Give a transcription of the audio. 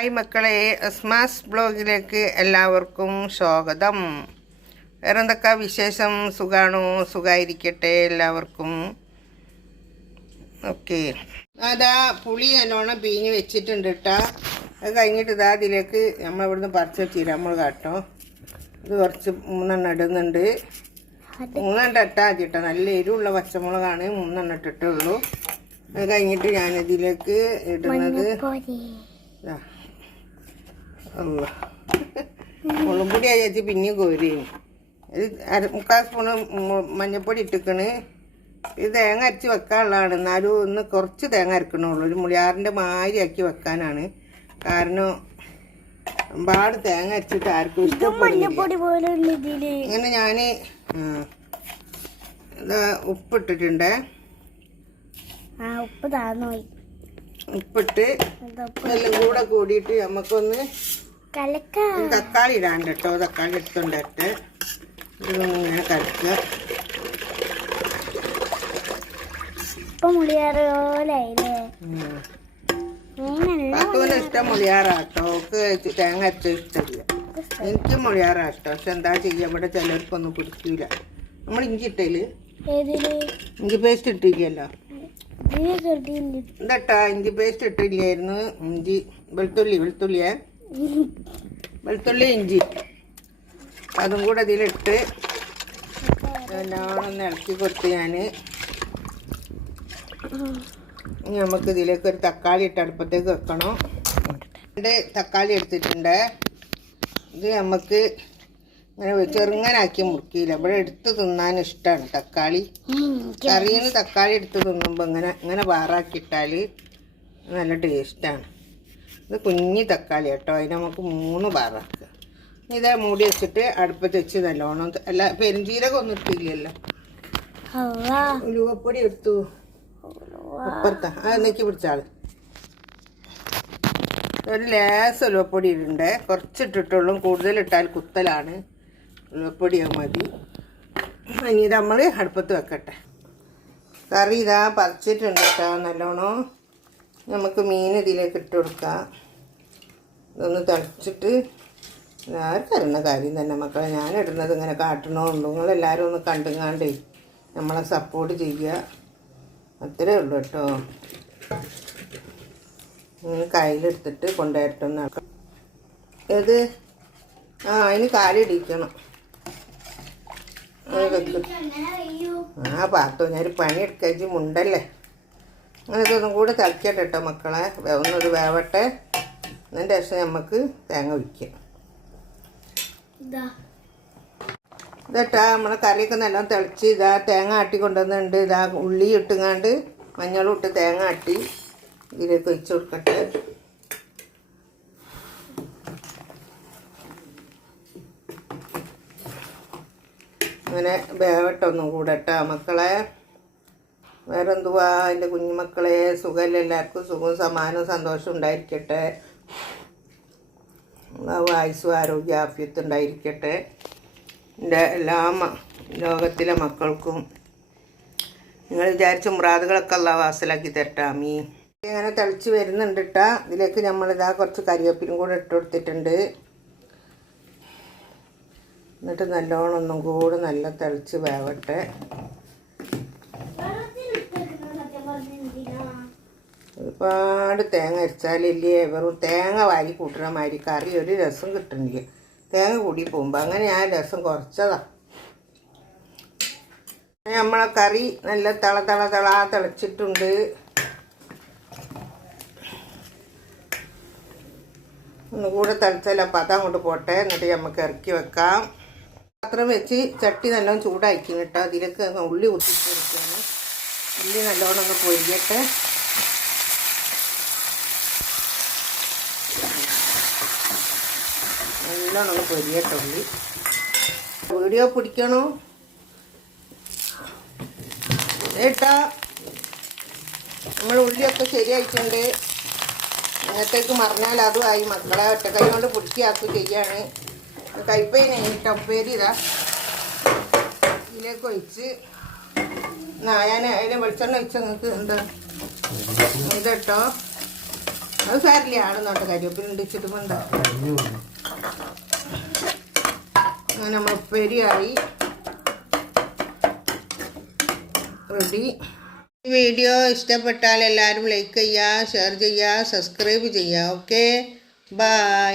Hi മക്കളെ, അസ്മാസ് ബ്ലോഗിലേക്ക് എല്ലാവർക്കും സ്വാഗതം. വേറെന്തൊക്കെ വിശേഷം? സുഖാണോ? സുഖമായിരിക്കട്ടെ എല്ലാവർക്കും. ഓക്കെ, അതാ പുളി നല്ലോണം പിഴിഞ്ഞ് വെച്ചിട്ടുണ്ട് കേട്ടോ. അത് കഴിഞ്ഞിട്ട് ഇതാ ഇതിലേക്ക് നമ്മളിവിടുന്ന് പറിച്ച് വെച്ചില്ല നമ്മൾ കേട്ടോ. ഇത് കുറച്ച് 3 ഇടുന്നുണ്ട്. 3 ഇട്ടാൽ മതി കേട്ടോ. നല്ല എരിവുള്ള പച്ചമുളകാണ്, 3 ഇട്ടിട്ടുള്ളൂ. അത് കഴിഞ്ഞിട്ട് ഞാനിതിലേക്ക് ഇടുന്നത് മുളകുപൊടി അയച്ച് പിന്നെയും കോരിയും. ഇത് 3/4 സ്പൂണ് മഞ്ഞൾപ്പൊടി ഇട്ടിക്കണ്. ഇത് തേങ്ങ അരച്ച് വെക്കാനുള്ളതാണ്. എന്നാലും ഒന്ന് കുറച്ച് തേങ്ങ അരക്കണുള്ളൂ. ഒരു മുളിയാറിൻ്റെ മാതിരി ആക്കി വെക്കാനാണ്. കാരണം ഒരുപാട് തേങ്ങ അരച്ചിട്ട് ആർക്കും ഇഷ്ടപ്പെടില്ല. അങ്ങനെ ഞാൻ ഇതാ ഉപ്പിട്ടിട്ടുണ്ട്. ഉപ്പിട്ട് എല്ലാം കൂടെ കൂടിയിട്ട് നമുക്കൊന്ന് തക്കാളി ഇടാണ്ട് കേട്ടോ. തക്കാളി എടുത്തുണ്ടിട്ട് ഇതൊന്നും ഇങ്ങനെ കലക്കുക. പത്തുവിന് ഇഷ്ടം മുളിയാറാട്ടോ. ഓക്ക് തേങ്ങ അരച്ച ഇഷ്ടമില്ല. എനിക്ക് മുളിയാറാ ഇഷ്ടം. പക്ഷെ എന്താ ചെയ്യുക, ഇവിടെ ചിലർക്കൊന്നും പിടിക്കൂല. നമ്മൾ ഇഞ്ചി ഇട്ടേല് ഇഞ്ചി പേസ്റ്റ് ഇട്ടില്ലല്ലോ. എന്താട്ടാ ഇഞ്ചി പേസ്റ്റ് ഇട്ടില്ലായിരുന്നു. ഇഞ്ചി വെളുത്തുള്ളി ഇഞ്ചി അതും കൂടെ ഇതിലിട്ട് നല്ലോണം ഇളക്കി കൊടുത്ത് ഞാൻ നമുക്ക് ഇതിലേക്ക് ഒരു തക്കാളി ഇട്ട് അടുപ്പത്തേക്ക് വെക്കണം. 2 തക്കാളി എടുത്തിട്ടുണ്ട്. ഇത് നമുക്ക് ഇങ്ങനെ ചെറുങ്ങനാക്കി മുറുക്കിയില്ല. ഇവിടെ എടുത്ത് തിന്നാൻ ഇഷ്ടമാണ് തക്കാളി. കറിയിൽ നിന്ന് തക്കാളി എടുത്ത് തിന്നുമ്പോൾ ഇങ്ങനെ വാറാക്കിയിട്ടാൽ നല്ല ടേസ്റ്റാണ്. ഇത് കുഞ്ഞി തക്കാളി കേട്ടോ. അതിന് നമുക്ക് 3 ബാറാക്കുക. ഇതാ മൂടി വെച്ചിട്ട് അടുപ്പത്ത് വെച്ച് നല്ലോണം. അല്ല, പെരുംജീരകം ഒന്നും ഇട്ടില്ലല്ലോ. ഉലുവപ്പൊടി എടുത്തു അപ്പുറത്താ. അതെന്നേക്ക് പിടിച്ചാൾ. ഒരു ലേസ് ഉലുവപ്പൊടി ഇടണ്ടേ. കുറച്ചിട്ടിട്ടുള്ളൂ. കൂടുതലിട്ടാൽ കുത്തലാണ്. ഉലുവപ്പൊടിയോ മതി. ഇനി നമ്മൾ അടുപ്പത്ത് വെക്കട്ടെ. കറി ഇതാ പറിച്ചിട്ടുണ്ട് കേട്ടോ നല്ലോണം. നമുക്ക് മീൻ ഇതിലേക്ക് ഇട്ട് കൊടുക്കാം. ഇതൊന്ന് തിളച്ചിട്ട് ആർക്കറിയുന്ന കാര്യം തന്നെ മക്കളെ. ഞാനിടുന്നത് ഇങ്ങനെ കാട്ടണമുള്ളൂ. നിങ്ങളെല്ലാവരും ഒന്ന് കണ്ടുങ്ങാണ്ടേ നമ്മളെ സപ്പോർട്ട് ചെയ്യുക. അത്രേ ഉള്ളൂ കേട്ടോ. കയ്യിലെടുത്തിട്ട് കൊണ്ടുവരട്ടെന്ന് ആക്കാം. ഏത് അതിന് കാലിടിക്കണം. പാത്തു ഞാനൊരു പണിയെടുക്കച്ച് മുണ്ടല്ലേ. അങ്ങനെ ഇതൊന്നും കൂടെ തിളക്കട്ടെ കേട്ടോ മക്കളെ. ഒന്നത് വേവട്ടെ. അതിൻ്റെ ശേഷം നമുക്ക് തേങ്ങ ഒഴിക്കാം. ഇതാ നമ്മളെ കറിയൊക്കെ നല്ലോണം തിളച്ച് ഇതാ തേങ്ങ ആട്ടി കൊണ്ടുവന്നിട്ടുണ്ട്. ഇതാ ഉള്ളി ഇട്ടുങ്ങാണ്ട് മഞ്ഞളും ഇട്ട് തേങ്ങ ആട്ടി ഇതിലേക്ക് ഒഴിച്ച് കൊടുക്കട്ടെ. അങ്ങനെ വേവട്ടൊന്നും കൂടെ കേട്ടോ മക്കളെ. വേറെ എന്തുവാ എൻ്റെ കുഞ്ഞുമക്കളെ? സുഖമല്ല എല്ലാവർക്കും. സുഖവും സമാനവും സന്തോഷവും ഉണ്ടായിരിക്കട്ടെ. ആയുസ്സും ആരോഗ്യ ആഫിയത്തും ഉണ്ടായിരിക്കട്ടെ എൻ്റെ എല്ലാ ലോകത്തിലെ മക്കൾക്കും. നിങ്ങൾ വിചാരിച്ച മുറാദുകളൊക്കെ അല്ലാഹു ഹാസിലാക്കി തരട്ടെ. ആമീൻ. ഇങ്ങനെ തിളച്ച് വരുന്നുണ്ട് കേട്ടോ. ഇതിലേക്ക് നമ്മളിതാ കുറച്ച് കരിവേപ്പിലും കൂടെ ഇട്ട് കൊടുത്തിട്ടുണ്ട്. എന്നിട്ട് നല്ലോണം ഒന്നും കൂടെ നല്ല തിളച്ച് വേവട്ടെ. ഒരുപാട് തേങ്ങ അരച്ചാലില്ലേ വെറും തേങ്ങ വാരി കൂട്ടുന്ന മാതിരി കറി ഒരു രസം കിട്ടുന്നില്ല. തേങ്ങ കൂടി പോകുമ്പോൾ അങ്ങനെ ഞാൻ രസം കുറച്ചതാണ്. നമ്മളെ കറി നല്ല തിളച്ചിട്ടുണ്ട്. ഒന്നുകൂടെ തിളച്ചാൽ അപ്പം അതങ്ങോട്ട് പോട്ടെ. എന്നിട്ട് നമുക്ക് ഇറക്കി വെക്കാം. പാത്രം വെച്ച് ചട്ടി നല്ലോണം ചൂടാക്കി കേട്ടോ. അതിലേക്ക് ഉള്ളി കുത്തിച്ച് കൊടുക്കുകയാണ്. ഉള്ളി നല്ലോണം ഒന്ന് പൊരിയട്ടെ. നല്ലോണം ഒന്ന് പൊരിയട്ടെ ഉള്ളി. വീഡിയോ പിടിക്കണോ ഏട്ടാ? നമ്മൾ ഉള്ളിയൊക്കെ ശരിയായിട്ടുണ്ട്. അങ്ങനത്തേക്ക് മറിഞ്ഞാൽ അതുമായി മക്കളെ ഒറ്റക്കൈ കൊണ്ട് പിടിക്കാക്കി ചെയ്യാണ്. കൈപ്പേനെ ഉപ്പേരി ഇതാ ഇതിലേക്ക് ഒഴിച്ച് ഞാൻ അതിന് വെളിച്ചെണ്ണ ഒഴിച്ച് നിങ്ങൾക്ക് എന്താ ഇതട്ടോ അത് സാരില്ല ആണെന്നോട്ടെ കരിവേപ്പില ഉണ്ടിച്ചിട്ട് വേണ്ട. അങ്ങനെ നമ്മൾ ഉപ്പേരിയായി റെഡി. ഈ വീഡിയോ ഇഷ്ടപ്പെട്ടാൽ എല്ലാവരും ലൈക്ക് ചെയ്യുക, ഷെയർ ചെയ്യുക, സബ്സ്ക്രൈബ് ചെയ്യുക. Okay, by.